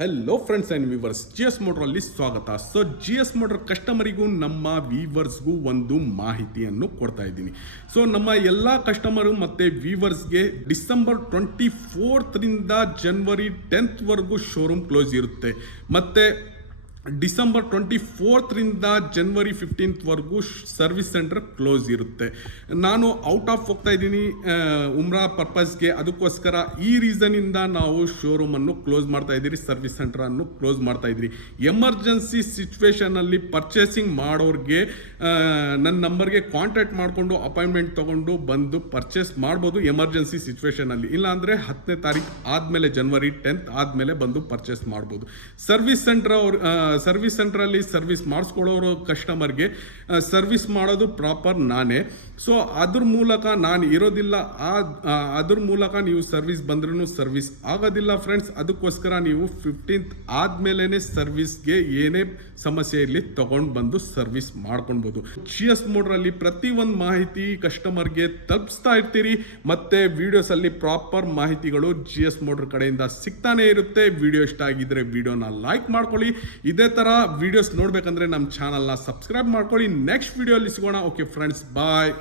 Hello friends and viewers, G S ಮೋಟ್ರಲ್ಲಿ ಸ್ವಾಗತ. So G S motor ಕಸ್ಟಮರಿಗೂ ನಮ್ಮ ವೀವರ್ಸ್ಗೂ ಒಂದು ಮಾಹಿತಿಯನ್ನು ಕೊಡ್ತಾ ಇದ್ದೀನಿ. ಸೊ ನಮ್ಮ ಎಲ್ಲ ಕಸ್ಟಮರು ಮತ್ತು ವೀವರ್ಸ್ಗೆ ಡಿಸೆಂಬರ್ 24ರಿಂದ ಜನವರಿ 10th ಶೋರೂಮ್ ಕ್ಲೋಸ್ ಇರುತ್ತೆ. ಮತ್ತು ಡಿಸೆಂಬರ್ 24ರಿಂದ ಜನವರಿ 15th ಸರ್ವಿಸ್ ಸೆಂಟರ್ ಕ್ಲೋಸ್ ಇರುತ್ತೆ. ನಾನು ಔಟ್ ಆಫ್ ಹೋಗ್ತಾ ಇದ್ದೀನಿ ಉಮ್ರಾ ಪರ್ಪಸ್ಗೆ. ಅದಕ್ಕೋಸ್ಕರ ಈ ರೀಸನಿಂದ ನಾವು ಶೋರೂಮನ್ನು ಕ್ಲೋಸ್ ಮಾಡ್ತಾ ಇದ್ದೀರಿ, ಸರ್ವಿಸ್ ಸೆಂಟರನ್ನು ಕ್ಲೋಸ್ ಮಾಡ್ತಾ ಇದ್ದೀರಿ. ಎಮರ್ಜೆನ್ಸಿ ಸಿಚುವೇಶನಲ್ಲಿ ಪರ್ಚೇಸಿಂಗ್ ಮಾಡೋರಿಗೆ ನನ್ನ ನಂಬರ್ಗೆ ಕಾಂಟ್ಯಾಕ್ಟ್ ಮಾಡಿಕೊಂಡು ಅಪಾಯಿಂಟ್ಮೆಂಟ್ ತೊಗೊಂಡು ಬಂದು ಪರ್ಚೇಸ್ ಮಾಡ್ಬೋದು ಎಮರ್ಜೆನ್ಸಿ ಸಿಚುವೇಶನಲ್ಲಿ. ಇಲ್ಲಾಂದರೆ 10ನೇ ತಾರೀಕು ಆದಮೇಲೆ, ಜನವರಿ 10th ಆದಮೇಲೆ ಬಂದು ಪರ್ಚೇಸ್ ಮಾಡ್ಬೋದು. ಸರ್ವಿಸ್ ಸೆಂಟ್ರಲ್ಲಿ ಸರ್ವಿಸ್ ಮಾಡಿಸ್ಕೊಳ್ಳೋರು ಕಸ್ಟಮರ್ಗೆ ಸರ್ವಿಸ್ ಮಾಡೋದು ಪ್ರಾಪರ್ ನಾನೇ. ಸೊ ಅದ್ರ ಮೂಲಕ ನಾನು ಇರೋದಿಲ್ಲ, ಅದ್ರ ಮೂಲಕ ನೀವು ಸರ್ವಿಸ್ ಬಂದ್ರೂ ಸರ್ವಿಸ್ ಆಗೋದಿಲ್ಲ ಫ್ರೆಂಡ್ಸ್. ಅದಕ್ಕೋಸ್ಕರ ನೀವು 15th ಆದಮೇಲೆ ಸರ್ವಿಸ್ಗೆ ಏನೇ ಸಮಸ್ಯೆ ಇರಲಿ ತೊಗೊಂಡು ಬಂದು ಸರ್ವಿಸ್ ಮಾಡ್ಕೊಳ್ಬೋದು. ಜಿ ಎಸ್ ಮೋಟ್ರಲ್ಲಿ ಪ್ರತಿಯೊಂದು ಮಾಹಿತಿ ಕಸ್ಟಮರ್ಗೆ ತಲುಪಿಸ್ತಾ ಇರ್ತೀರಿ. ಮತ್ತು ವಿಡಿಯೋಸಲ್ಲಿ ಪ್ರಾಪರ್ ಮಾಹಿತಿಗಳು ಜಿ ಎಸ್ ಮೋಟ್ರ್ ಕಡೆಯಿಂದ ಸಿಗ್ತಾನೆ ಇರುತ್ತೆ. ವಿಡಿಯೋ ಇಷ್ಟ ಆಗಿದ್ರೆ ವಿಡಿಯೋನ ಲೈಕ್ ಮಾಡ್ಕೊಳ್ಳಿ. ಇದೇ ಥರ ವಿಡಿಯೋಸ್ ನೋಡಬೇಕಂದ್ರೆ ನಮ್ಮ ಚಾನಲ್ನ ಸಬ್ಸ್ಕ್ರೈಬ್ ಮಾಡ್ಕೊಳ್ಳಿ. ನೆಕ್ಸ್ಟ್ ವಿಡಿಯೋಲಿ ಸಿಗೋಣ. ಓಕೆ ಫ್ರೆಂಡ್ಸ್, ಬಾಯ್.